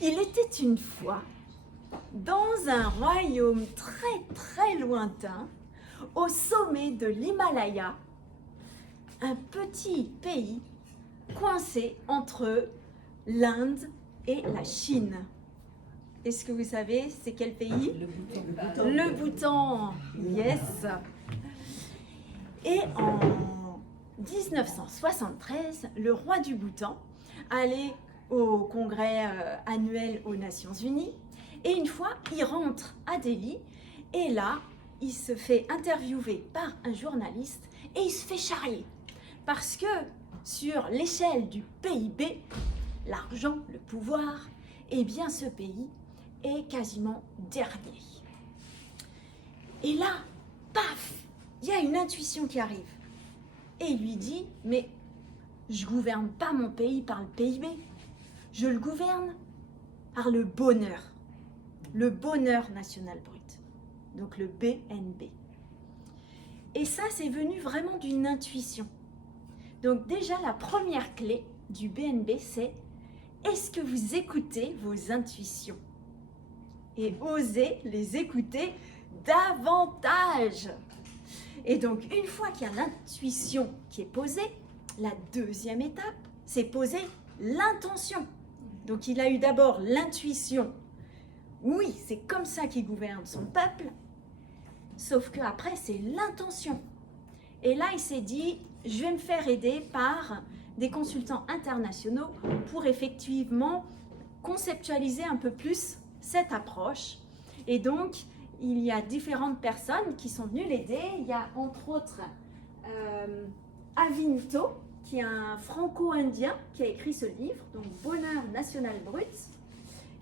Il était une fois, dans un royaume très très lointain, au sommet de l'Himalaya, un petit pays coincé entre l'Inde et la Chine. Est-ce que vous savez c'est quel pays? Le Bhoutan. Yes. Et en 1973, le roi du Bhoutan allait au congrès annuel aux Nations Unies et une fois, il rentre à Delhi et là, il se fait interviewer par un journaliste et il se fait charrier parce que sur l'échelle du PIB, l'argent, le pouvoir, eh bien ce pays est quasiment dernier. Et là, paf, il y a une intuition qui arrive. Et il lui dit, mais je ne gouverne pas mon pays par le PIB, je le gouverne par le bonheur national brut, donc le BNB. Et ça, c'est venu vraiment d'une intuition. Donc déjà, la première clé du BNB, c'est est-ce que vous écoutez vos intuitions? Et osez les écouter davantage. Et donc, une fois qu'il y a l'intuition qui est posée, la deuxième étape, c'est poser l'intention. Donc, il a eu d'abord l'intuition. Oui, c'est comme ça qu'il gouverne son peuple. Sauf qu'après, c'est l'intention. Et là, il s'est dit, je vais me faire aider par des consultants internationaux pour effectivement conceptualiser un peu plus cette approche. Et donc, il y a différentes personnes qui sont venues l'aider. Il y a entre autres Avinto, qui est un franco-indien qui a écrit ce livre, donc Bonheur national brut.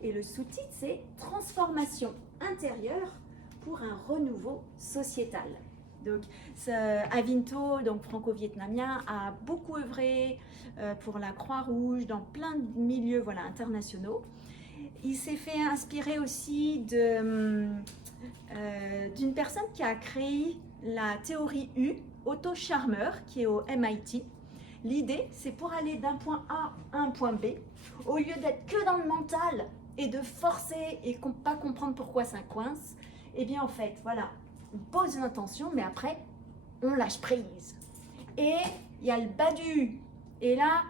Et le sous-titre, c'est Transformation intérieure pour un renouveau sociétal. Donc, Avinto, donc franco-vietnamien, a beaucoup œuvré pour la Croix-Rouge dans plein de milieux internationaux. Il s'est fait inspirer aussi d'une personne qui a créé la théorie U, Otto Scharmer, qui est au MIT. L'idée, c'est pour aller d'un point A à un point B, au lieu d'être que dans le mental et de forcer et pas comprendre pourquoi ça coince, eh bien en fait, voilà, on pose l'intention, mais après, on lâche prise. Et il y a le badu. Et là,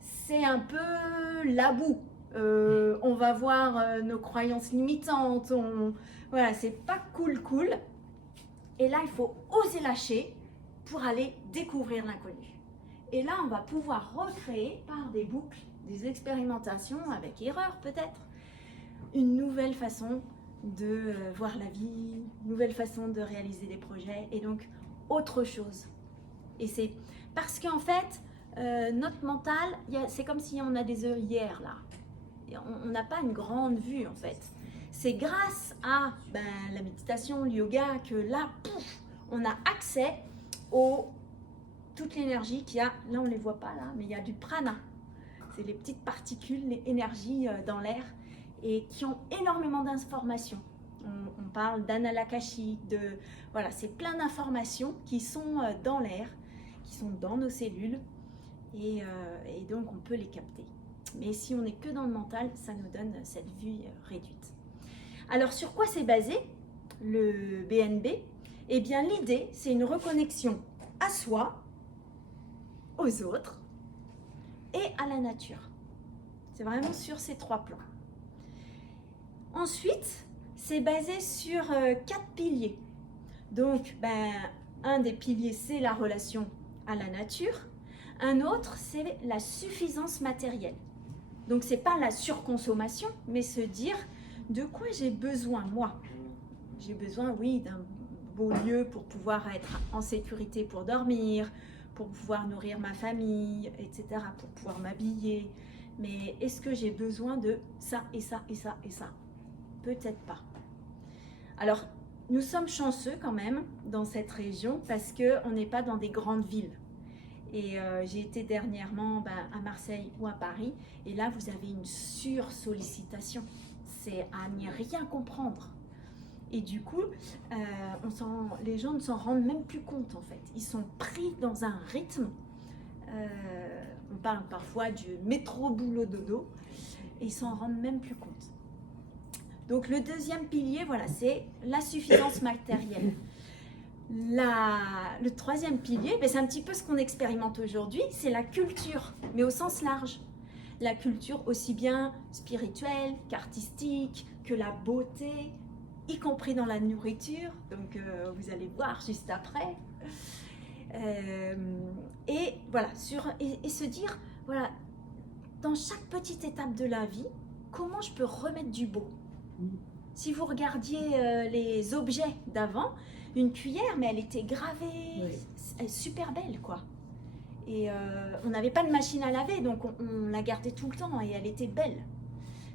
c'est un peu la boue. On va voir nos croyances limitantes. Voilà, c'est pas cool. Et là, il faut oser lâcher pour aller découvrir l'inconnu. Et là, on va pouvoir recréer par des boucles, des expérimentations avec erreur peut-être, une nouvelle façon de voir la vie, une nouvelle façon de réaliser des projets et donc autre chose. Et c'est parce qu'en fait, notre mental, c'est comme si on a des œillères là. On n'a pas une grande vue en fait. C'est grâce à la méditation, le yoga que là, pouf, on a accès à toute l'énergie qu'il y a. Là, on ne les voit pas là, mais il y a du prana. C'est les petites particules, les énergies dans l'air et qui ont énormément d'informations. On parle d'analakashi, voilà, c'est plein d'informations qui sont dans l'air, qui sont dans nos cellules et donc on peut les capter. Mais si on n'est que dans le mental, ça nous donne cette vue réduite. Alors sur quoi c'est basé le BNB? Eh bien l'idée, c'est une reconnexion à soi, aux autres et à la nature. C'est vraiment sur ces trois plans. Ensuite, c'est basé sur 4 piliers. Donc, un des piliers, c'est la relation à la nature. Un autre, c'est la suffisance matérielle. Donc, ce n'est pas la surconsommation, mais se dire de quoi j'ai besoin, moi. J'ai besoin, oui, d'un beau lieu pour pouvoir être en sécurité pour dormir, pour pouvoir nourrir ma famille, etc., pour pouvoir m'habiller. Mais est-ce que j'ai besoin de ça et ça et ça et ça? Peut-être pas. Alors, nous sommes chanceux quand même dans cette région parce qu'on n'est pas dans des grandes villes. Et j'ai été dernièrement à Marseille ou à Paris. Et là, vous avez une sursollicitation. C'est à n'y rien comprendre. Et du coup, les gens ne s'en rendent même plus compte en fait. Ils sont pris dans un rythme. On parle parfois du métro boulot dodo et ils s'en rendent même plus compte. Donc le deuxième pilier, voilà, c'est la suffisance matérielle. Le troisième pilier, c'est un petit peu ce qu'on expérimente aujourd'hui, c'est la culture, mais au sens large. La culture aussi bien spirituelle qu'artistique, que la beauté, y compris dans la nourriture, donc vous allez voir juste après. Et voilà, et se dire, voilà, dans chaque petite étape de la vie, comment je peux remettre du beau. Si vous regardiez les objets d'avant, une cuillère, mais elle était gravée, elle est super belle, quoi. Et on n'avait pas de machine à laver, donc on la gardait tout le temps et elle était belle.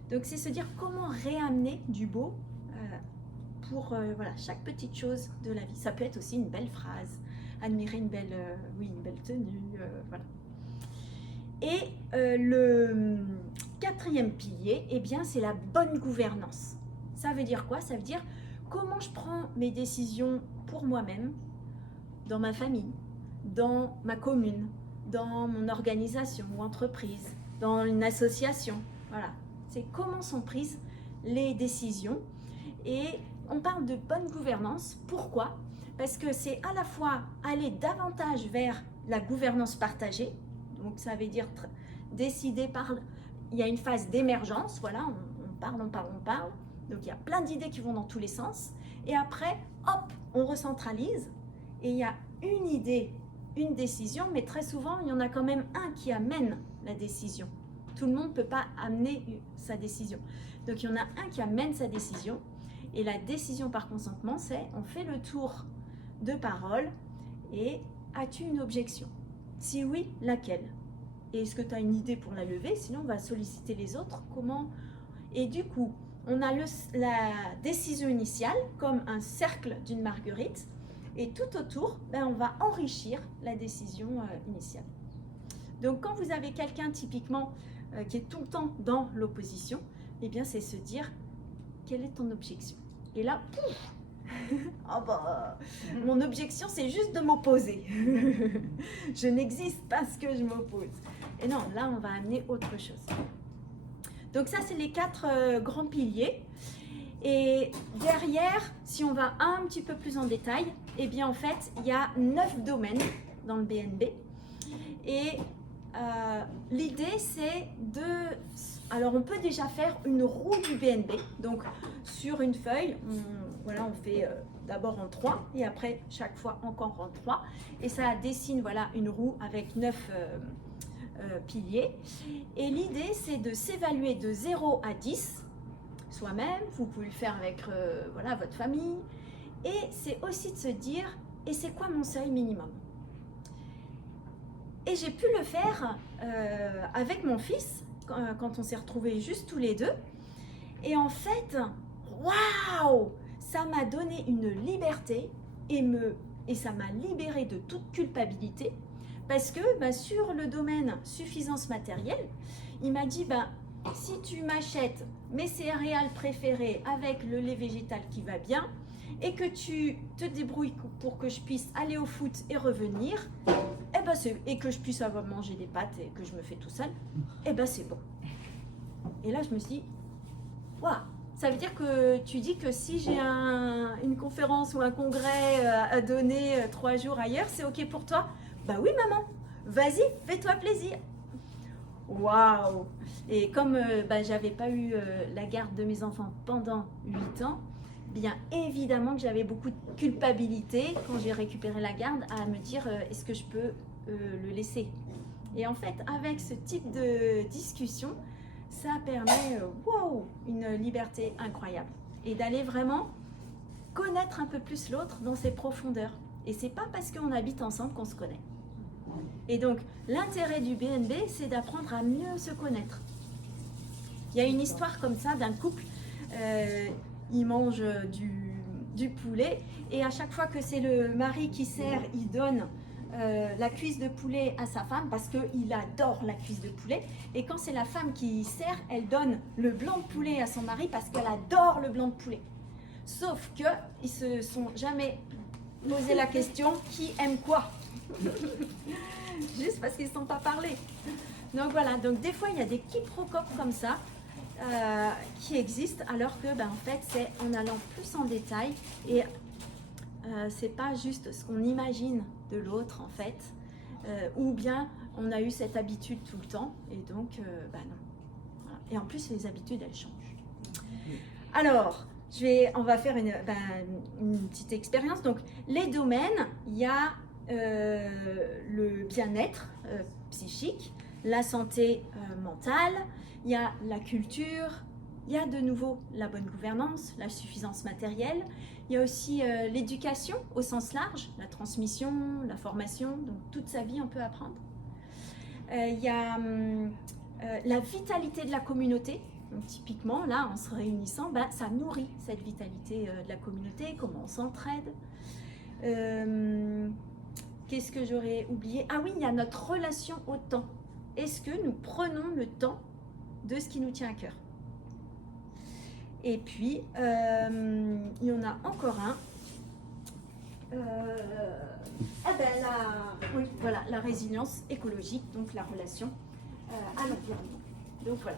Donc c'est se dire comment réamener du beau pour voilà, chaque petite chose de la vie. Ça peut être aussi une belle phrase, admirer une belle tenue, voilà. Et le quatrième pilier, eh bien, c'est la bonne gouvernance. Ça veut dire quoi? Ça veut dire comment je prends mes décisions pour moi-même, dans ma famille, dans ma commune, dans mon organisation ou entreprise, dans une association. Voilà, c'est comment sont prises les décisions. Et on parle de bonne gouvernance. Pourquoi? Parce que c'est à la fois aller davantage vers la gouvernance partagée. Donc ça veut dire décider par... Il y a une phase d'émergence, voilà, on parle. Donc il y a plein d'idées qui vont dans tous les sens. Et après, hop, on recentralise. Et il y a une idée, une décision, mais très souvent, il y en a quand même un qui amène la décision. Tout le monde ne peut pas amener sa décision. Donc il y en a un qui amène sa décision. Et la décision par consentement, c'est on fait le tour de parole et as-tu une objection? Si oui, laquelle? Et est-ce que tu as une idée pour la lever? Sinon, on va solliciter les autres. Comment? Et du coup, on a la décision initiale comme un cercle d'une marguerite. Et tout autour, on va enrichir la décision initiale. Donc, quand vous avez quelqu'un typiquement qui est tout le temps dans l'opposition, eh bien, c'est se dire, quelle est ton objection? Et là, pouf, oh bah, mon objection, c'est juste de m'opposer. Je n'existe parce que je m'oppose. Et non, là, on va amener autre chose. Donc ça, c'est les 4 grands piliers. Et derrière, si on va un petit peu plus en détail, eh bien, en fait, il y a 9 domaines dans le BNB. Et l'idée, c'est de... Alors, on peut déjà faire une roue du BNB. Donc, sur une feuille, on fait d'abord en 3 et après, chaque fois, encore en 3. Et ça dessine, voilà, une roue avec 9 piliers. Et l'idée, c'est de s'évaluer de 0 à 10, soi-même. Vous pouvez le faire avec voilà, votre famille. Et c'est aussi de se dire, et c'est quoi mon seuil minimum? Et j'ai pu le faire avec mon fils, quand on s'est retrouvés juste tous les deux. Et en fait, waouh, ça m'a donné une liberté et ça m'a libéré de toute culpabilité. Parce que sur le domaine suffisance matérielle, il m'a dit, si tu m'achètes mes céréales préférées avec le lait végétal qui va bien, et que tu te débrouilles pour que je puisse aller au foot et revenir, et que je puisse avoir mangé des pâtes et que je me fais tout seul, c'est bon. Et là, je me suis dit, waouh, ça veut dire que tu dis que si j'ai une conférence ou un congrès à donner 3 jours ailleurs, c'est OK pour toi? Bah oui, maman, vas-y, fais-toi plaisir. Waouh! Et comme j'avais pas eu la garde de mes enfants pendant 8 ans, bien évidemment que j'avais beaucoup de culpabilité quand j'ai récupéré la garde à me dire est-ce que je peux le laisser? Et en fait, avec ce type de discussion, ça permet une liberté incroyable et d'aller vraiment connaître un peu plus l'autre dans ses profondeurs. Et c'est pas parce qu'on habite ensemble qu'on se connaît. Et donc, l'intérêt du BNB, c'est d'apprendre à mieux se connaître. Il y a une histoire comme ça d'un couple, ils mangent du poulet et à chaque fois que c'est le mari qui sert, il donne la cuisse de poulet à sa femme parce qu'il adore la cuisse de poulet. Et quand c'est la femme qui sert, elle donne le blanc de poulet à son mari parce qu'elle adore le blanc de poulet. Sauf qu'ils se sont jamais posé la question qui aime quoi. Juste parce qu'ils ne se sont pas parlé. Donc voilà, donc des fois il y a des quiproquos comme ça qui existent, alors que en fait c'est en allant plus en détail et c'est pas juste ce qu'on imagine de l'autre en fait, ou bien on a eu cette habitude tout le temps et donc non. Voilà. Et en plus les habitudes elles changent. Alors on va faire une petite expérience. Donc les domaines, il y a le bien-être psychique, la santé mentale, il y a la culture, il y a de nouveau la bonne gouvernance, la suffisance matérielle, il y a aussi l'éducation au sens large, la transmission, la formation, donc toute sa vie on peut apprendre. Il y a la vitalité de la communauté. Donc typiquement, là, en se réunissant, ça nourrit cette vitalité de la communauté, comment on s'entraide. Qu'est-ce que j'aurais oublié? Ah oui, il y a notre relation au temps. Est-ce que nous prenons le temps de ce qui nous tient à cœur? Et puis, il y en a encore un. Oui, voilà, la résilience écologique, donc la relation à l'environnement. Donc voilà.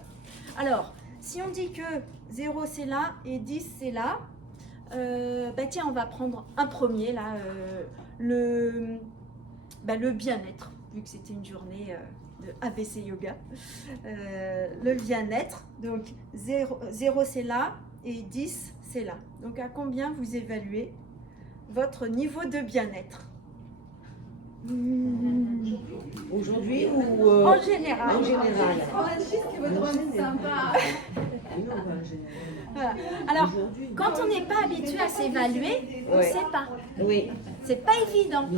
Alors, si on dit que 0 c'est là et 10 c'est là, tiens, on va prendre un premier, là, le bien-être, vu que c'était une journée de ABC Yoga. Le bien-être, donc 0 c'est là et 10 c'est là. Donc à combien vous évaluez votre niveau de bien-être? Aujourd'hui ou en général? En général. Voilà. Alors, quand on n'est pas habitué à s'évaluer, on ne sait pas. Oui. C'est pas évident.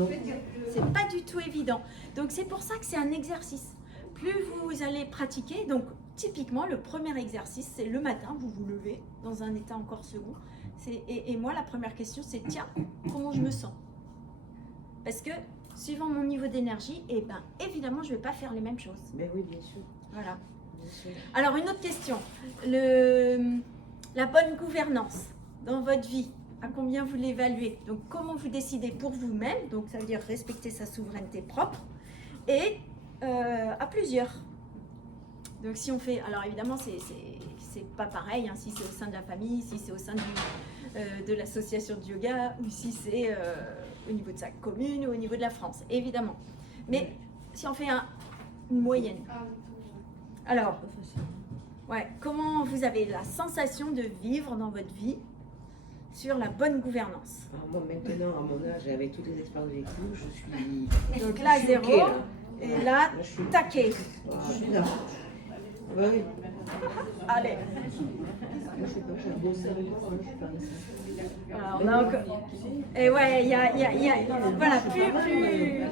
C'est pas du tout évident. Donc c'est pour ça que c'est un exercice. Plus vous allez pratiquer, donc typiquement le premier exercice, c'est le matin, vous vous levez dans un état encore second. Et moi, la première question, c'est tiens, comment je me sens? Parce que suivant mon niveau d'énergie, évidemment, je ne vais pas faire les mêmes choses. Mais oui, bien sûr. Voilà. Bien sûr. Alors, une autre question. La bonne gouvernance dans votre vie, à combien vous l'évaluez? Donc, comment vous décidez pour vous-même? Donc, ça veut dire respecter sa souveraineté propre et à plusieurs. Donc, si on fait... Alors, évidemment, c'est pas pareil, hein, si c'est au sein de la famille, si c'est au sein de l'association de yoga, ou si c'est au niveau de sa commune ou au niveau de la France, évidemment. Mais si on fait une moyenne. Alors, comment vous avez la sensation de vivre dans votre vie sur la bonne gouvernance? Alors moi maintenant, à mon âge, avec toutes les expériences vécues, je suis... Donc là, 0, et là, taquet. Je suis là. Oui. Allez. Je sais pas, j'ai bossé avec moi, je suis pas ici. Alors, on a encore... Et ouais, il y a voilà, plus,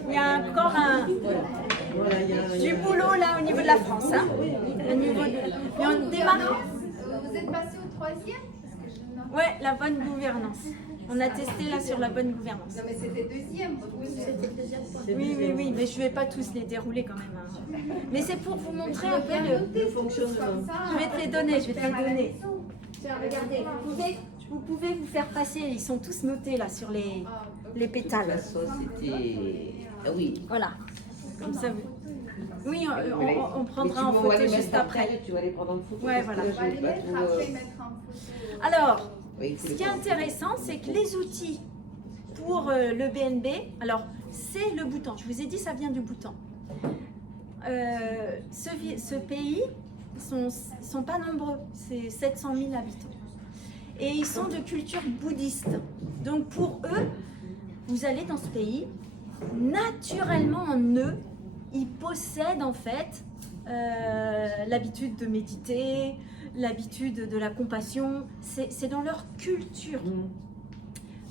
il y a encore Voilà, il y a du boulot là au niveau de la France. Hein. Au niveau mais on démarre. Vous êtes passé au 3e? Ouais, la bonne gouvernance. On a testé là sur la bonne gouvernance. Non mais c'était 2e. Oui, mais je ne vais pas tous les dérouler quand même. Hein. Mais c'est pour vous montrer un peu le fonctionnement. Je vais te les donner, Tiens, regardez, vous pouvez vous faire passer, ils sont tous notés là sur les pétales. Ça, c'était... Ah oui. Voilà, comme ça vous... Oui, on prendra en Mais tu photo vas les juste mettre après. Tu vas les prendre en photo. Ouais, parce voilà. que là, On va j'ai les pas mettre trop, après, mettre en photo. Alors, oui, ce qui est intéressant, c'est que les outils pour le BNB, alors c'est le Bhoutan. Je vous ai dit, ça vient du Bhoutan. Ce pays, ils sont pas nombreux, c'est 700 000 habitants. Et ils sont de culture bouddhiste. Donc pour eux, vous allez dans ce pays, naturellement en eux, ils possèdent en fait l'habitude de méditer, l'habitude de la compassion, c'est dans leur culture.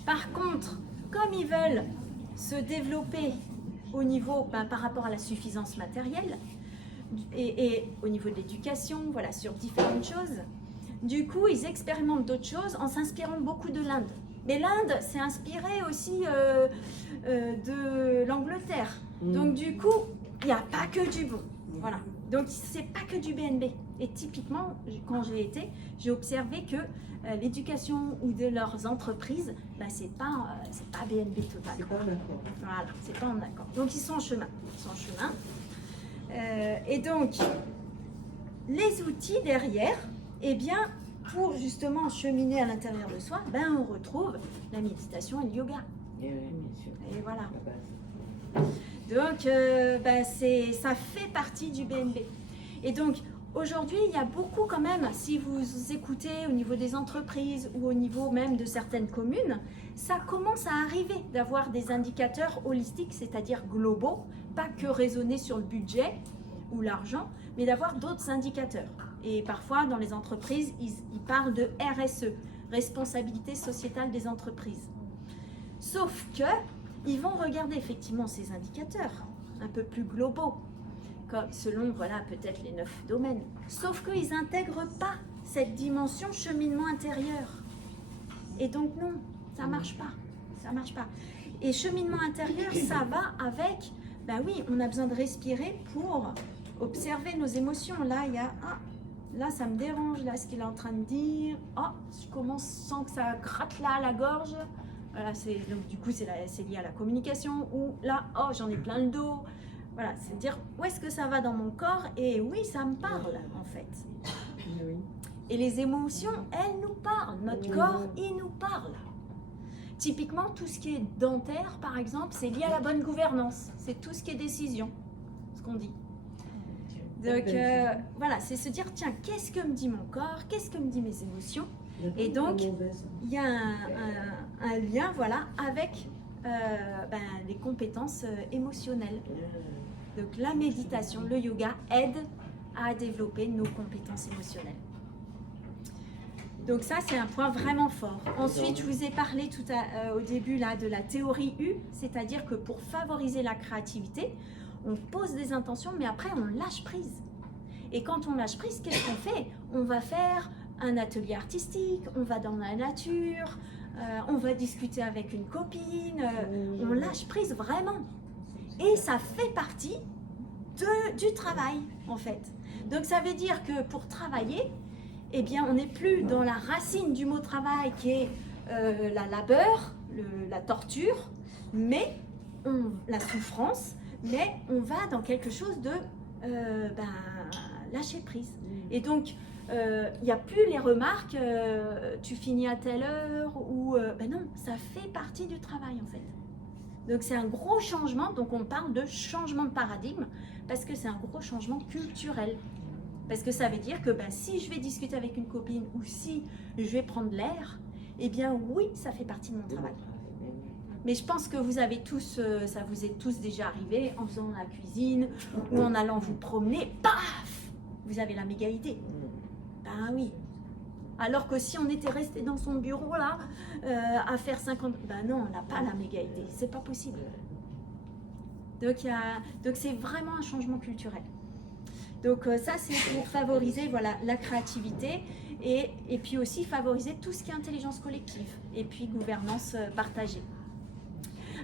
Par contre, comme ils veulent se développer au niveau, par rapport à la suffisance matérielle et au niveau de l'éducation, voilà, sur différentes choses, du coup, ils expérimentent d'autres choses en s'inspirant beaucoup de l'Inde. Mais l'Inde s'est inspirée aussi de l'Angleterre. Donc du coup, il n'y a pas que du bon. Voilà. Donc c'est pas que du BNB. Et typiquement, quand j'ai été, j'ai observé que l'éducation ou de leurs entreprises, c'est pas BNB total. C'est pas en accord. Voilà, c'est pas en accord. Donc ils sont en chemin. Et donc, les outils derrière, eh bien, pour justement cheminer à l'intérieur de soi, ben, on retrouve la méditation et le yoga. Oui, bien sûr. Et voilà. La base. Donc, ça fait partie du BNB. Et donc, aujourd'hui, il y a beaucoup quand même, si vous écoutez au niveau des entreprises ou au niveau même de certaines communes, ça commence à arriver d'avoir des indicateurs holistiques, c'est-à-dire globaux, pas que raisonnés sur le budget ou l'argent, mais d'avoir d'autres indicateurs. Et parfois, dans les entreprises, ils parlent de RSE, responsabilité sociétale des entreprises. Sauf que ils vont regarder effectivement ces indicateurs un peu plus globaux, comme selon voilà, peut-être les 9 domaines. Sauf qu'ils n'intègrent pas cette dimension cheminement intérieur. Et donc non, ça ne marche pas. Ça marche pas. Et cheminement intérieur, ça va avec, ben oui, on a besoin de respirer pour observer nos émotions. Là, il y a, là ça me dérange, là, ce qu'il est en train de dire. Je commence, sens que ça gratte là à la gorge. Voilà, donc du coup, c'est lié à la communication. Ou là, j'en ai plein le dos. Voilà, c'est de dire où est-ce que ça va dans mon corps. Et oui, ça me parle, en fait. Oui. Et les émotions, elles nous parlent. Notre corps, il nous parle. Typiquement, tout ce qui est dentaire, par exemple, c'est lié à la bonne gouvernance. C'est tout ce qui est décision, ce qu'on dit. Donc, voilà, c'est se dire, tiens, qu'est-ce que me dit mon corps? Qu'est-ce que me dit mes émotions? Et donc, il y a un lien, voilà, avec les compétences émotionnelles. Donc, la méditation, le yoga aide à développer nos compétences émotionnelles. Donc ça, c'est un point vraiment fort. Ensuite, je vous ai parlé au début là, de la théorie U, c'est-à-dire que pour favoriser la créativité, on pose des intentions, mais après, on lâche prise. Et quand on lâche prise, qu'est-ce qu'on fait? On va faire un atelier artistique, on va dans la nature, on va discuter avec une copine, on lâche prise vraiment. Et ça fait partie du travail, en fait. Donc ça veut dire que pour travailler, eh bien, on n'est plus dans la racine du mot travail qui est la labeur, la torture, mais la souffrance, mais on va dans quelque chose de lâcher prise. Et donc, il n'y a plus les remarques, tu finis à telle heure, ou non, ça fait partie du travail en fait. Donc c'est un gros changement, donc on parle de changement de paradigme, parce que c'est un gros changement culturel. Parce que ça veut dire que si je vais discuter avec une copine ou si je vais prendre l'air, eh bien oui, ça fait partie de mon travail. Mais je pense que vous avez tous, ça vous est tous déjà arrivé en faisant la cuisine ou en allant vous promener, paf, vous avez la méga idée. Ben oui. Alors que si on était resté dans son bureau là, à faire 50, non, on n'a pas la méga idée, c'est pas possible. Donc c'est vraiment un changement culturel. Donc ça, c'est pour favoriser voilà, la créativité et puis aussi favoriser tout ce qui est intelligence collective et puis gouvernance partagée.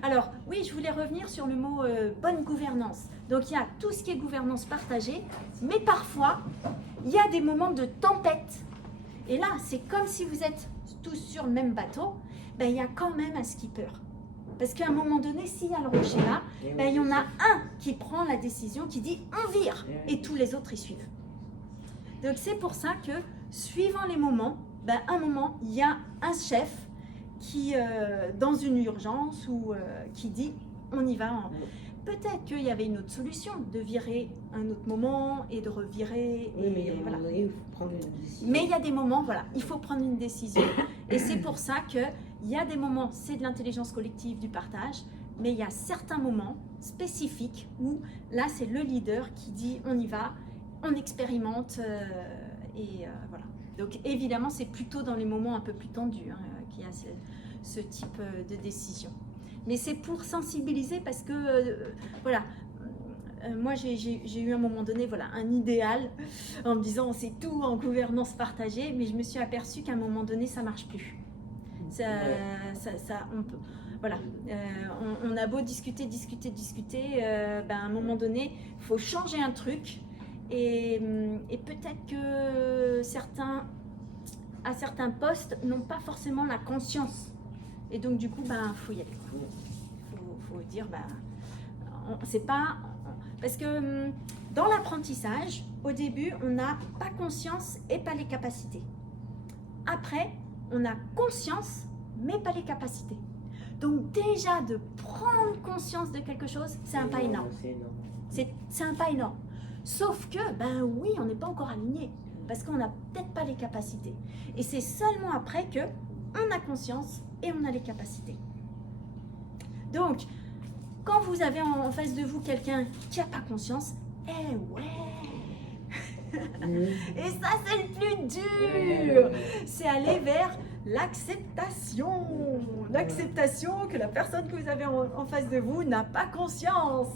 Alors oui, je voulais revenir sur le mot bonne gouvernance. Donc il y a tout ce qui est gouvernance partagée, mais parfois, il y a des moments de tempête. Et là, c'est comme si vous êtes tous sur le même bateau, il y a quand même un skipper. Parce qu'à un moment donné, s'il y a le rocher là, il y en a un qui prend la décision, qui dit on vire, et tous les autres y suivent. Donc c'est pour ça que, suivant les moments, un moment, il y a un chef qui, dans une urgence, ou qui dit on y va. Peut-être qu'il y avait une autre solution, de virer un autre moment et de revirer. Oui, mais voilà. il faut prendre une décision. Mais il y a des moments, voilà, il faut prendre une décision. Et c'est pour ça qu'il y a des moments, c'est de l'intelligence collective, du partage, mais il y a certains moments spécifiques où là, c'est le leader qui dit on y va, on expérimente, voilà. Donc évidemment, c'est plutôt dans les moments un peu plus tendus qu'il y a ce type de décision. Mais c'est pour sensibiliser parce que, voilà, moi j'ai eu à un moment donné voilà, un idéal en me disant c'est tout en gouvernance partagée, mais je me suis aperçue qu'à un moment donné ça ne marche plus. Voilà, on a beau discuter, à un moment donné, il faut changer un truc et peut-être que à certains postes n'ont pas forcément la conscience. Et donc du coup, faut y aller. Faut dire, c'est pas... Parce que Dans l'apprentissage, au début, on n'a pas conscience et pas les capacités. Après, on a conscience, mais pas les capacités. Donc déjà, de prendre conscience de quelque chose, c'est un pas énorme. C'est énorme. C'est un pas énorme. Sauf que, ben oui, on n'est pas encore aligné, parce qu'on n'a peut-être pas les capacités. Et c'est seulement après que on a conscience et on a les capacités. Donc, quand vous avez en face de vous quelqu'un qui n'a pas conscience, eh ouais. Et ça, c'est le plus dur. C'est aller vers l'acceptation. L'acceptation que la personne que vous avez en face de vous n'a pas conscience.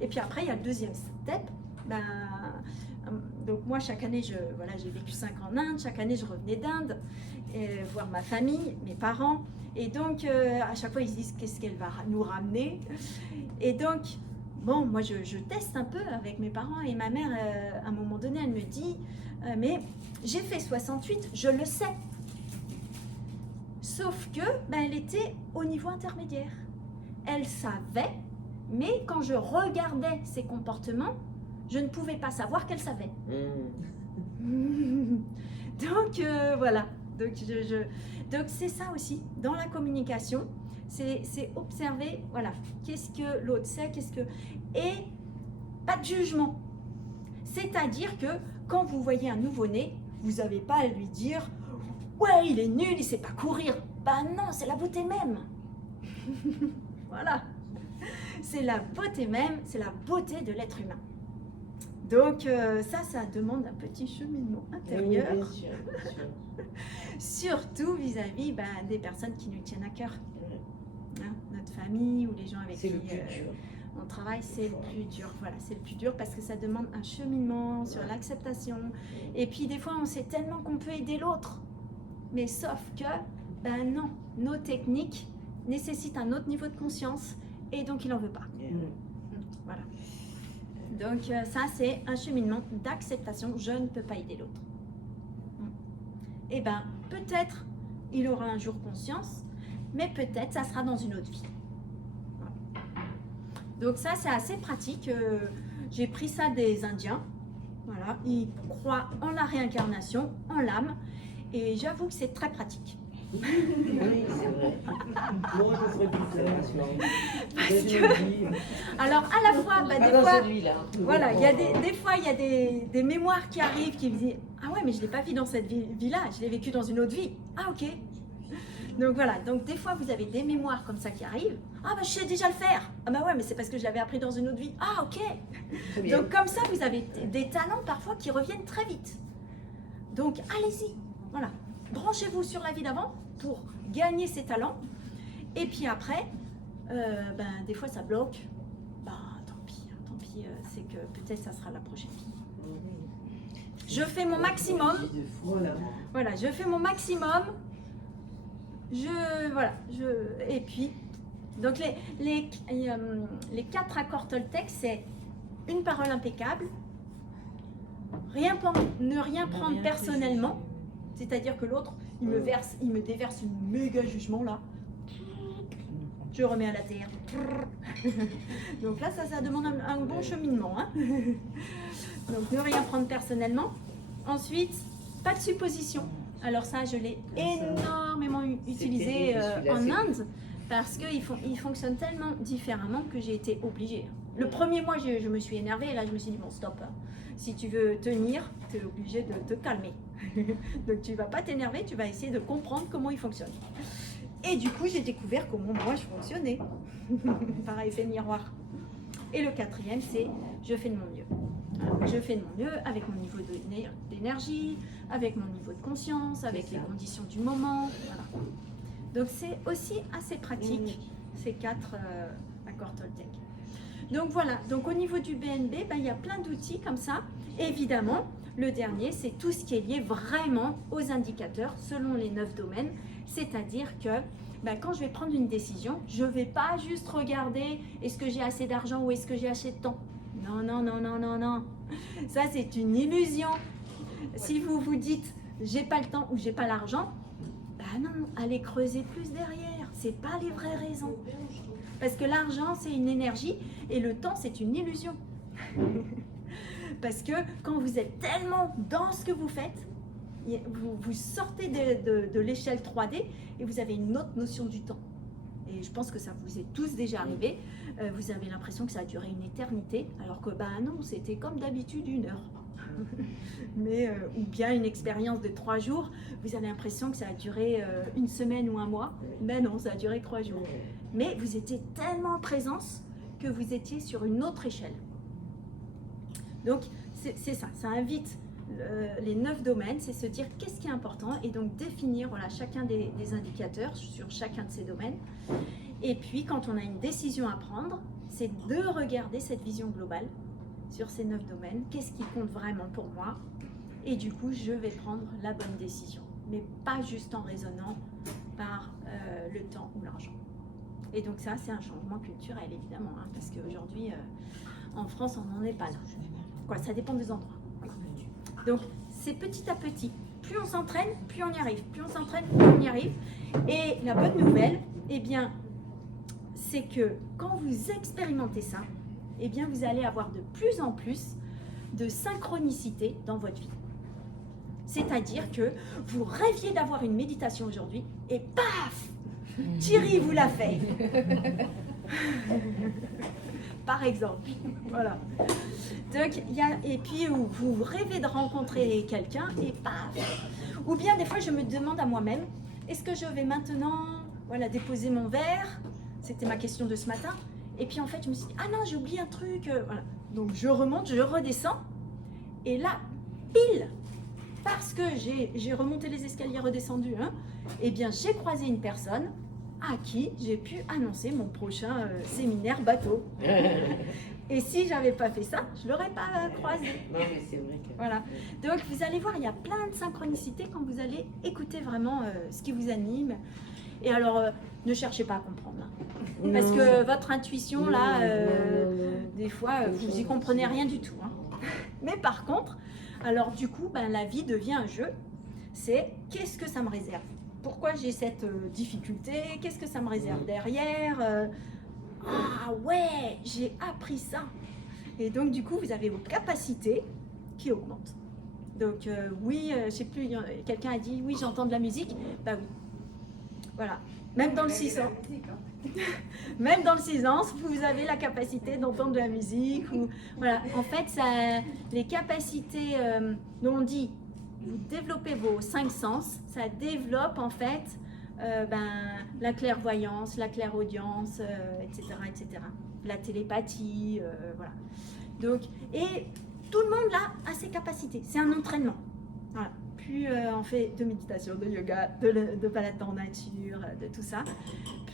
Et puis après, il y a le deuxième step. Donc moi, chaque année, j'ai vécu 5 ans en Inde. Chaque année, je revenais d'Inde, voir ma famille, mes parents. Et donc, à chaque fois, ils se disent qu'est-ce qu'elle va nous ramener. Et donc, bon, moi, je teste un peu avec mes parents. Et ma mère, à un moment donné, elle me dit, mais j'ai fait 68, je le sais. Sauf que, elle était au niveau intermédiaire. Elle savait, mais quand je regardais ses comportements, je ne pouvais pas savoir qu'elle savait. Donc, voilà. Donc c'est ça aussi, dans la communication, c'est observer, voilà, qu'est-ce que l'autre sait, et pas de jugement. C'est-à-dire que quand vous voyez un nouveau-né, vous n'avez pas à lui dire « Ouais, il est nul, il ne sait pas courir ». Ben non, c'est la beauté même. Voilà. C'est la beauté même, c'est la beauté de l'être humain. Donc ça demande un petit cheminement intérieur. Oui, bien sûr, bien sûr. Surtout vis-à-vis des personnes qui nous tiennent à cœur. Hein, notre famille ou les gens avec qui on travaille, c'est le plus dur. Voilà, c'est le plus dur parce que ça demande un cheminement sur l'acceptation. Et puis des fois, on sait tellement qu'on peut aider l'autre. Mais sauf que, non, nos techniques nécessitent un autre niveau de conscience et donc il n'en veut pas. Voilà. Donc ça, c'est un cheminement d'acceptation. Je ne peux pas aider l'autre. Et peut-être il aura un jour conscience, mais peut-être ça sera dans une autre vie. Voilà. Donc ça, c'est assez pratique. J'ai pris ça des Indiens. Voilà, ils croient en la réincarnation, en l'âme, et j'avoue que c'est très pratique. Oui, c'est vrai. Moi, je ferais plus ça maintenant. Parce que, alors, à la fois, des fois, voilà, il y a des fois, il y a des mémoires qui arrivent qui me disent « Ah ouais, mais je ne l'ai pas vu dans cette vie-là, je l'ai vécu dans une autre vie. Ah ok ». Donc voilà, donc des fois, vous avez des mémoires comme ça qui arrivent. « Ah je sais déjà le faire. Ah ouais, mais c'est parce que je l'avais appris dans une autre vie. Ah ok ». Donc comme ça, vous avez des talents parfois qui reviennent très vite. Donc allez-y, voilà. Branchez-vous sur la vie d'avant pour gagner ces talents. Et puis après, des fois ça bloque. Tant pis, c'est que peut-être ça sera la prochaine vie. Je fais mon maximum. Voilà, je fais mon maximum. Et puis, donc les 4 accords Toltec, c'est une parole impeccable, ne rien prendre personnellement. C'est-à-dire que l'autre, il me déverse une méga jugement là. Je remets à la terre. Donc là, ça demande un bon cheminement. Hein. Donc ne rien prendre personnellement. Ensuite, pas de supposition. Alors ça, je l'ai énormément utilisé en Inde parce qu'il fonctionne tellement différemment que j'ai été obligée. Le premier mois, je me suis énervée et là, je me suis dit, bon, stop. Si tu veux tenir, tu es obligé de te calmer. Donc tu ne vas pas t'énerver, tu vas essayer de comprendre comment il fonctionne. Et du coup, j'ai découvert comment moi je fonctionnais. Par effet miroir. Et le 4e, c'est je fais de mon mieux. Je fais de mon mieux avec mon niveau d'énergie, avec mon niveau de conscience, avec les conditions du moment. Voilà. Donc c'est aussi assez pratique, ces 4 accords Toltec. Donc voilà, donc au niveau du BNB, il y a plein d'outils comme ça. Évidemment, le dernier, c'est tout ce qui est lié vraiment aux indicateurs selon les 9 domaines. C'est-à-dire que quand je vais prendre une décision, je ne vais pas juste regarder est-ce que j'ai assez d'argent ou est-ce que j'ai assez de temps. Non, non, non, non, non, non. Ça, c'est une illusion. Si vous vous dites j'ai pas le temps ou j'ai pas l'argent, non, allez creuser plus derrière. C'est pas les vraies raisons. Parce que l'argent, c'est une énergie et le temps, c'est une illusion. Parce que quand vous êtes tellement dans ce que vous faites, vous sortez de l'échelle 3D et vous avez une autre notion du temps. Et je pense que ça vous est tous déjà arrivé. Vous avez l'impression que ça a duré une éternité, alors que non, c'était comme d'habitude 1 heure. Mais, ou bien une expérience de 3 jours, vous avez l'impression que ça a duré 1 semaine ou 1 mois. Mais non, ça a duré 3 jours. Mais vous étiez tellement en présence que vous étiez sur une autre échelle. Donc, c'est ça, ça invite les 9 domaines, c'est se dire qu'est-ce qui est important et donc définir voilà, chacun des indicateurs sur chacun de ces domaines. Et puis, quand on a une décision à prendre, c'est de regarder cette vision globale sur ces 9 domaines. Qu'est-ce qui compte vraiment pour moi? Et du coup, je vais prendre la bonne décision. Mais pas juste en raisonnant par le temps ou l'argent. Et donc ça, c'est un changement culturel, évidemment. Hein, parce qu'aujourd'hui, en France, on n'en est pas là. Quoi, ça dépend des endroits. Voilà. Donc, c'est petit à petit. Plus on s'entraîne, plus on y arrive. Plus on s'entraîne, plus on y arrive. Et la bonne nouvelle, eh bien, c'est que quand vous expérimentez ça, eh bien, vous allez avoir de plus en plus de synchronicité dans votre vie. C'est-à-dire que vous rêviez d'avoir une méditation aujourd'hui et paf, Thierry vous l'a fait. Par exemple. Voilà. Donc, et puis vous rêvez de rencontrer quelqu'un et paf. Ou bien des fois je me demande à moi-même, est-ce que je vais maintenant déposer mon verre? C'était ma question de ce matin. Et puis en fait je me suis dit, ah non, j'ai oublié un truc. Voilà. Donc je remonte, je redescends. Et là, pile, parce que j'ai remonté les escaliers, redescendu, hein, eh bien j'ai croisé une personne à qui j'ai pu annoncer mon prochain séminaire bateau. Et si j'avais pas fait ça, je l'aurais pas croisé. Non, mais c'est vrai que... Voilà. Donc vous allez voir, il y a plein de synchronicités quand vous allez écouter vraiment ce qui vous anime. Et alors, ne cherchez pas à comprendre. Hein. Parce que votre intuition, là, des fois, vous y comprenez rien du tout. Hein. Mais par contre, alors du coup, la vie devient un jeu. C'est qu'est-ce que ça me réserve? Pourquoi j'ai cette difficulté? Qu'est-ce que ça me réserve derrière? Ah ouais, j'ai appris ça. Et donc du coup, vous avez vos capacités qui augmentent. Donc oui, je sais plus, quelqu'un a dit oui, j'entends de la musique. Bah oui. Voilà. Même dans le 6 ans. Même dans le 6 ans, vous avez la capacité d'entendre de la musique. Ou, voilà. En fait, ça, les capacités dont on dit, vous développez vos 5 sens, ça développe en fait la clairvoyance, la clairaudience, etc., etc. La télépathie, voilà. Donc, et tout le monde là a ses capacités. C'est un entraînement. Voilà. Plus on fait de méditation, de yoga, de balade en nature, de tout ça,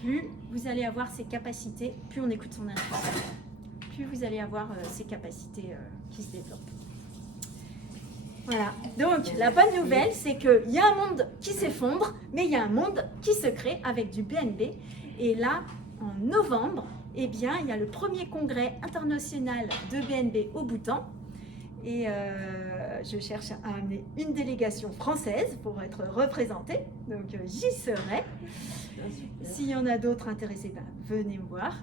plus vous allez avoir ces capacités, plus on écoute son intuition, plus vous allez avoir ces capacités qui se développent. Voilà. Donc, la bonne nouvelle, c'est qu'il y a un monde qui s'effondre, mais il y a un monde qui se crée avec du BNB. Et là, en novembre, eh bien, il y a le premier congrès international de BNB au Bhoutan. Et je cherche à amener une délégation française pour être représentée. Donc, j'y serai. S'il y en a d'autres intéressés, venez me voir.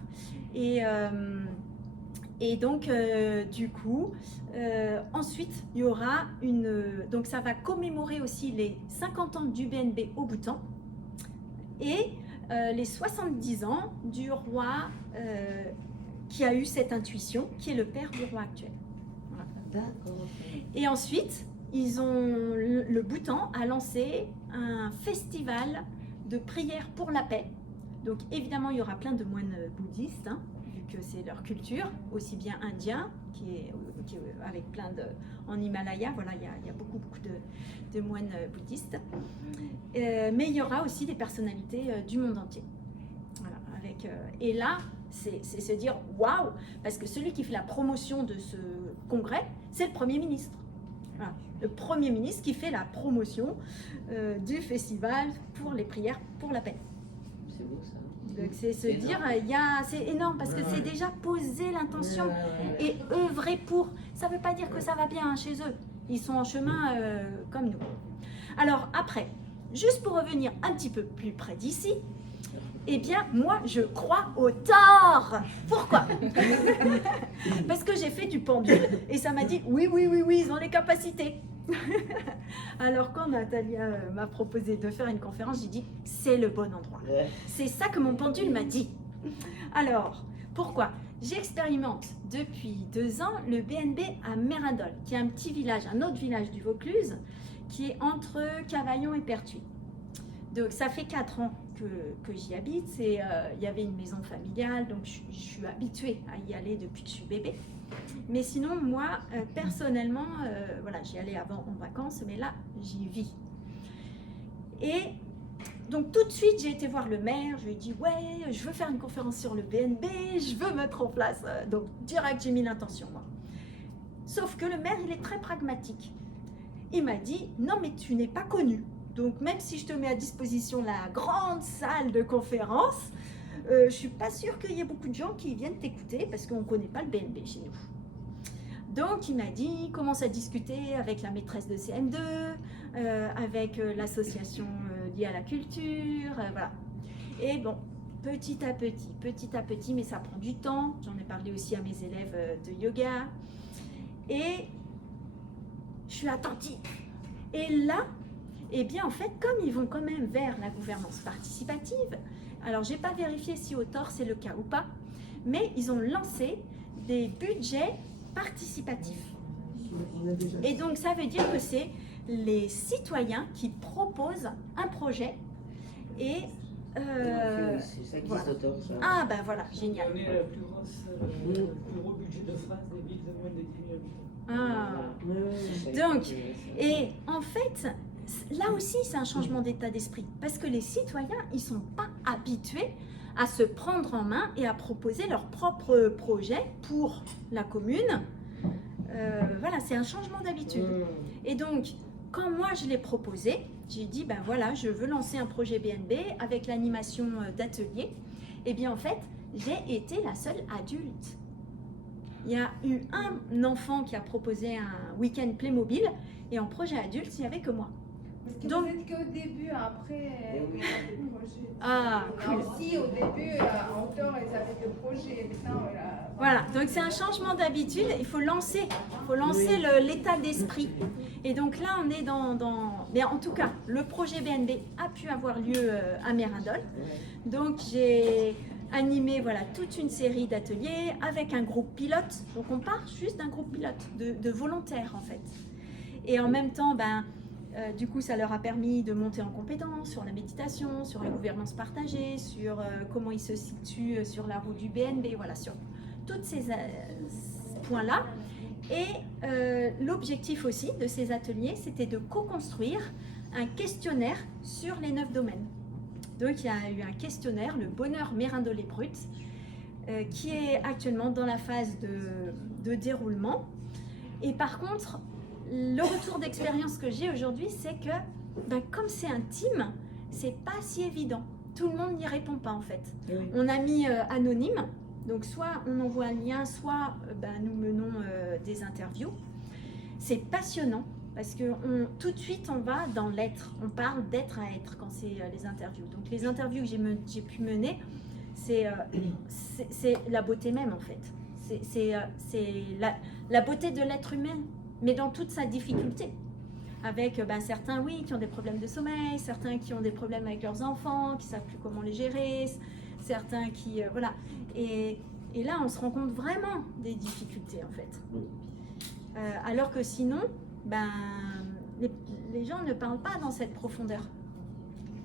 Et donc, du coup, ensuite, il y aura donc ça va commémorer aussi les 50 ans du BNB au Bhoutan et les 70 ans du roi qui a eu cette intuition, qui est le père du roi actuel. Voilà. D'accord. Et ensuite, le Bhoutan a lancé un festival de prière pour la paix. Donc, évidemment, il y aura plein de moines bouddhistes, hein, que c'est leur culture, aussi bien indien, qui est avec plein de... En Himalaya, voilà, il y a beaucoup de moines bouddhistes. Mais il y aura aussi des personnalités du monde entier. Voilà, et là, c'est se dire waouh, parce que celui qui fait la promotion de ce congrès, c'est le Premier ministre. Voilà, le Premier ministre qui fait la promotion du festival pour les prières pour la paix. C'est beau ça. Donc c'est se dire, c'est énorme parce que c'est déjà poser l'intention et œuvrer pour. Ça ne veut pas dire que ça va bien chez eux. Ils sont en chemin comme nous. Alors après, juste pour revenir un petit peu plus près d'ici, Eh bien, moi, je crois au tort. Pourquoi? Parce que j'ai fait du pendule et ça m'a dit oui, oui, oui, oui, ils ont les capacités. Alors quand Natalia m'a proposé de faire une conférence, j'ai dit c'est le bon endroit. C'est ça que mon pendule m'a dit. Alors, pourquoi? J'expérimente depuis 2 ans le BNB à Mérindol, qui est un petit village, un autre village du Vaucluse, qui est entre Cavaillon et Pertuis. Donc ça fait 4 ans que j'y habite. Il y avait une maison familiale, donc je suis habituée à y aller depuis que je suis bébé. Mais sinon, moi, personnellement, voilà, j'y allais avant en vacances, mais là, j'y vis. Et donc tout de suite, j'ai été voir le maire, je lui ai dit « Ouais, je veux faire une conférence sur le BNB, je veux mettre en place… » Donc direct, j'ai mis l'intention, moi. Sauf que le maire, il est très pragmatique. Il m'a dit « Non, mais tu n'es pas connu. Donc même si je te mets à disposition la grande salle de conférence, je ne suis pas sûre qu'il y ait beaucoup de gens qui viennent t'écouter parce qu'on ne connaît pas le BNB chez nous. » Donc il m'a dit, commence à discuter avec la maîtresse de CM2, avec l'association liée à la culture, voilà. Et bon, petit à petit, mais ça prend du temps. J'en ai parlé aussi à mes élèves de yoga. Et je suis attentive. Et là, eh bien en fait, comme ils vont quand même vers la gouvernance participative, alors j'ai pas vérifié si au tort c'est le cas ou pas, mais ils ont lancé des budgets participatifs. Et donc ça veut dire que c'est les citoyens qui proposent un projet et Ça existe voilà. au tort, ça. Ah ben voilà, génial. On est le plus gros budget de France des villes de moins de 10 000 habitants. Ah. Donc, et en fait, là aussi, c'est un changement d'état d'esprit. Parce que les citoyens, ils ne sont pas habitués à se prendre en main et à proposer leur propre projet pour la commune. Voilà, c'est un changement d'habitude. Et donc, quand moi, je l'ai proposé, j'ai dit, ben voilà, je veux lancer un projet BNB avec l'animation d'ateliers. Et bien, en fait, j'ai été la seule adulte. Il y a eu un enfant qui a proposé un week-end Playmobil et en projet adulte, il n'y avait que moi. Parce que Donc- vous êtes qu'au début, après, vous avez le projet. Ah, cool. Aussi, au début, en tort, ils avaient le projet. Maintenant, Voilà, donc c'est un changement d'habitude, il faut lancer l'état d'esprit. Et donc là, on est dans… Mais en tout cas, le projet BNB a pu avoir lieu à Mérindol. Donc j'ai animé voilà, toute une série d'ateliers avec un groupe pilote. Donc on part juste d'un groupe pilote, de volontaires en fait. Et en même temps, du coup, ça leur a permis de monter en compétence sur la méditation, sur la gouvernance partagée, sur comment ils se situent sur la route du BNB, voilà, sur tous ces points-là. Et l'objectif aussi de ces ateliers, c'était de co-construire un questionnaire sur les 9 domaines. Donc, il y a eu un questionnaire, le bonheur mérindolais brut, qui est actuellement dans la phase de déroulement. Et par contre, le retour d'expérience que j'ai aujourd'hui, c'est que comme c'est intime, c'est pas si évident. Tout le monde n'y répond pas en fait. Oui. On a mis anonyme, donc soit on envoie un lien, soit nous menons des interviews. C'est passionnant parce que tout de suite on va dans l'être. On parle d'être à être quand c'est les interviews. Donc les interviews que j'ai pu mener, c'est la beauté même en fait. C'est la beauté de l'être humain, mais dans toute sa difficulté. Avec certains, oui, qui ont des problèmes de sommeil, certains qui ont des problèmes avec leurs enfants, qui ne savent plus comment les gérer, certains qui… voilà. Et là, on se rend compte vraiment des difficultés, en fait. Alors que sinon, les gens ne parlent pas dans cette profondeur.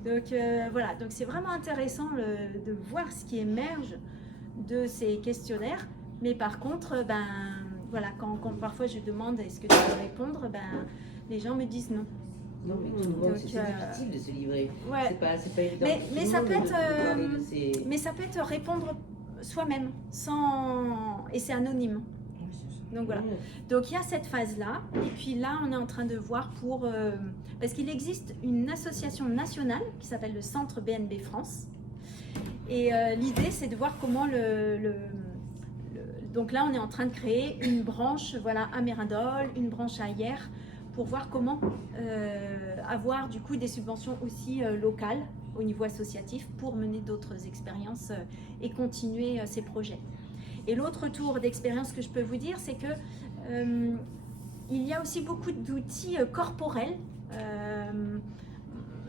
Donc, voilà. Donc, c'est vraiment intéressant de voir ce qui émerge de ces questionnaires. Mais par contre, voilà, quand parfois je demande est-ce que tu peux répondre, les gens me disent non. Non, mais tout le monde, c'est difficile de se livrer. Ouais. C'est pas évident. Mais Tout ça le peut monde être, parler de ses- mais ça peut être répondre soi-même, et c'est anonyme. Donc voilà. Ouais. Donc il y a cette phase-là, et puis là on est en train de voir parce qu'il existe une association nationale qui s'appelle le Centre BNB France, et l'idée c'est de voir comment donc là on est en train de créer une branche à Mérindol, une branche à Hyères, pour voir comment avoir du coup des subventions aussi locales au niveau associatif pour mener d'autres expériences et continuer ces projets. Et l'autre tour d'expérience que je peux vous dire, c'est que il y a aussi beaucoup d'outils corporels.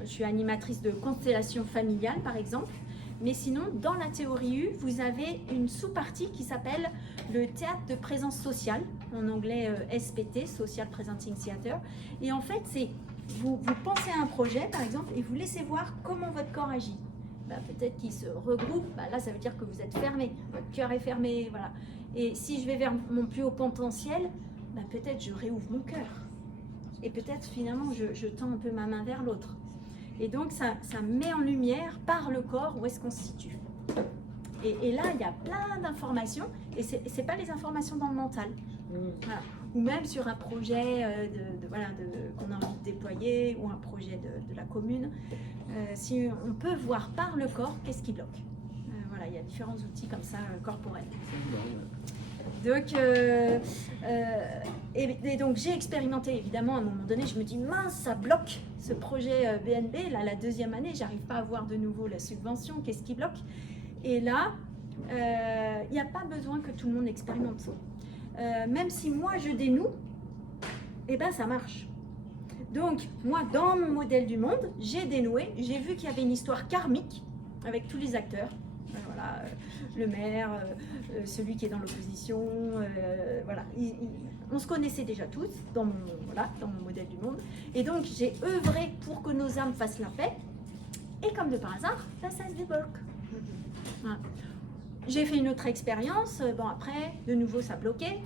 Je suis animatrice de constellation familiale, par exemple. Mais sinon, dans la théorie U, vous avez une sous-partie qui s'appelle le théâtre de présence sociale, en anglais SPT, Social Presenting Theater. Et en fait, c'est vous pensez à un projet, par exemple, et vous laissez voir comment votre corps agit. Peut-être qu'il se regroupe, là ça veut dire que vous êtes fermé, votre cœur est fermé, voilà. Et si je vais vers mon plus haut potentiel, peut-être je réouvre mon cœur. Et peut-être finalement je tends un peu ma main vers l'autre. Et donc ça met en lumière par le corps où est-ce qu'on se situe. Et là il y a plein d'informations, et c'est pas les informations dans le mental. Voilà. Ou même sur un projet qu'on a envie de déployer, ou un projet de la commune. Si on peut voir par le corps qu'est-ce qui bloque. Voilà, il y a différents outils comme ça corporels. Donc, et donc j'ai expérimenté évidemment à un moment donné, je me dis mince, ça bloque ce projet BNB, là la deuxième année, j'arrive pas à avoir de nouveau la subvention, qu'est-ce qui bloque? Et là, il n'y a pas besoin que tout le monde expérimente ça. Même si moi je dénoue, ça marche. Donc moi dans mon modèle du monde, j'ai dénoué, j'ai vu qu'il y avait une histoire karmique avec tous les acteurs. Voilà, le maire, celui qui est dans l'opposition, voilà. On se connaissait déjà tous dans mon modèle du monde. Et donc j'ai œuvré pour que nos âmes fassent la paix. Et comme de par hasard, ça se débloque. Voilà. J'ai fait une autre expérience, après, de nouveau ça bloquait.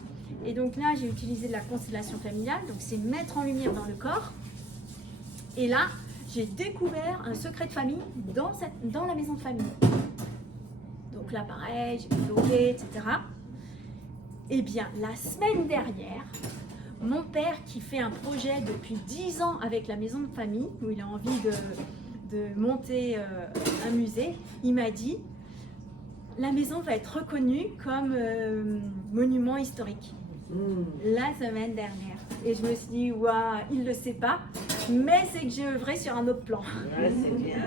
Et donc là, j'ai utilisé de la constellation familiale, donc c'est mettre en lumière dans le corps. Et là, j'ai découvert un secret de famille dans la maison de famille. Donc là, pareil, j'ai bloqué, etc. Eh bien, la semaine dernière, mon père, qui fait un projet depuis 10 ans avec la maison de famille, où il a envie de monter un musée, il m'a dit: la maison va être reconnue comme monument historique. La semaine dernière. Et je me suis dit, waouh, il ne le sait pas, mais c'est que j'ai œuvré sur un autre plan. Ouais, c'est bien.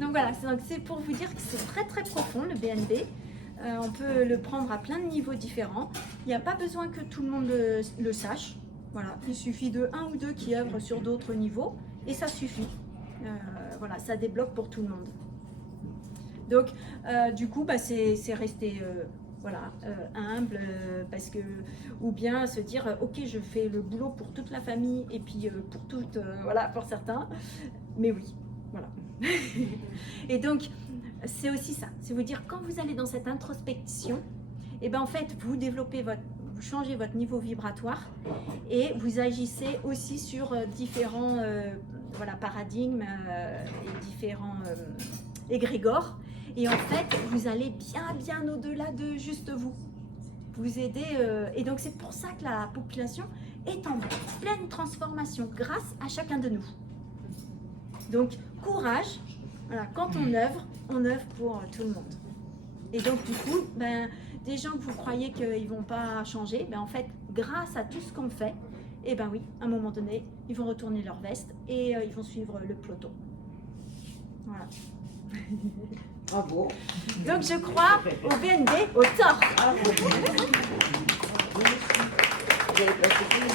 Donc voilà, c'est pour vous dire que c'est très très profond le BNB. On peut le prendre à plein de niveaux différents. Il n'y a pas besoin que tout le monde le sache. Voilà, il suffit de un ou deux qui œuvrent sur d'autres niveaux et ça suffit. Voilà, ça débloque pour tout le monde. Donc, du coup, c'est rester humble, parce que, ou bien se dire, ok, je fais le boulot pour toute la famille et puis pour toutes, pour certains. Mais oui, voilà. Et donc, c'est aussi ça. C'est vous dire, quand vous allez dans cette introspection, en fait, vous développez vous changez votre niveau vibratoire et vous agissez aussi sur différents paradigmes et différents égrégores. Et en fait, vous allez bien au-delà de juste vous. Vous aidez. Et donc, c'est pour ça que la population est en pleine transformation grâce à chacun de nous. Donc, courage. Voilà, quand on œuvre pour tout le monde. Et donc, du coup, des gens que vous croyez qu'ils ne vont pas changer, en fait, grâce à tout ce qu'on fait, oui, à un moment donné, ils vont retourner leur veste et ils vont suivre le peloton. Voilà. Bravo. Donc je crois au BNB, au tort. Bravo. Vous avez placé tous les